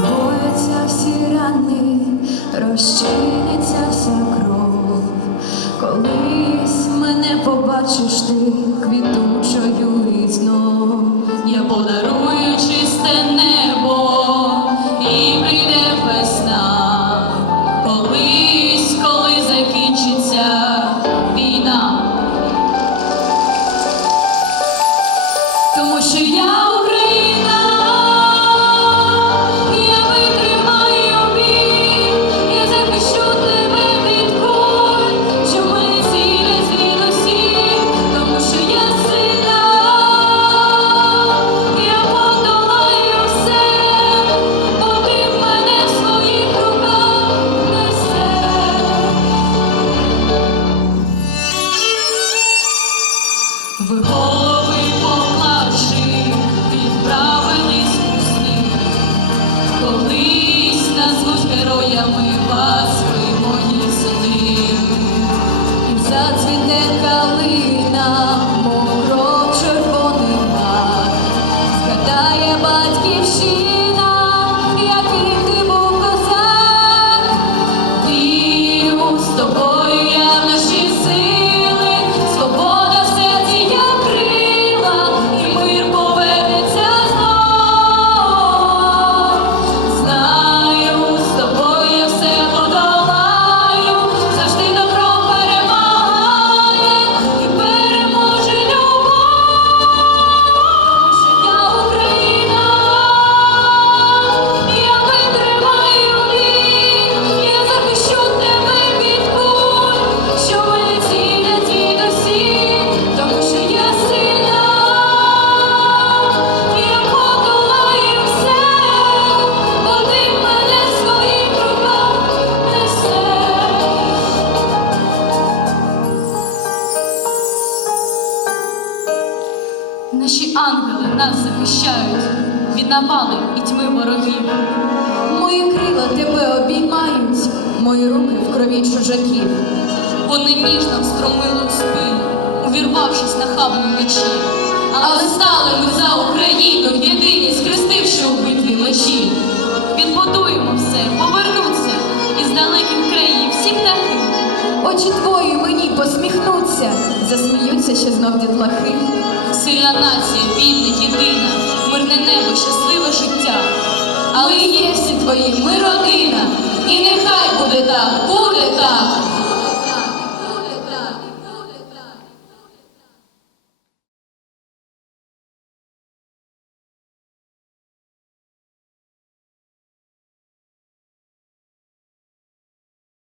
Загояться всі рани, розчиниться вся кров. Колись мене побачиш ти Колись назвуть героями вас Наші ангели нас захищають від навали і тьми ворогів. Мої крила тебе обіймають, мої руки в крові чужаків. Вони ніжно встромили у спину, увірвавшись на хабну мечі. Але стали ми за Україну, в Очі твої мені посміхнуться, засміються ще знов дітлахи. Сильна нація, вільна, єдина, мирне небо, щасливе життя. Але є всі твої, ми родина, і нехай буде так, буде так.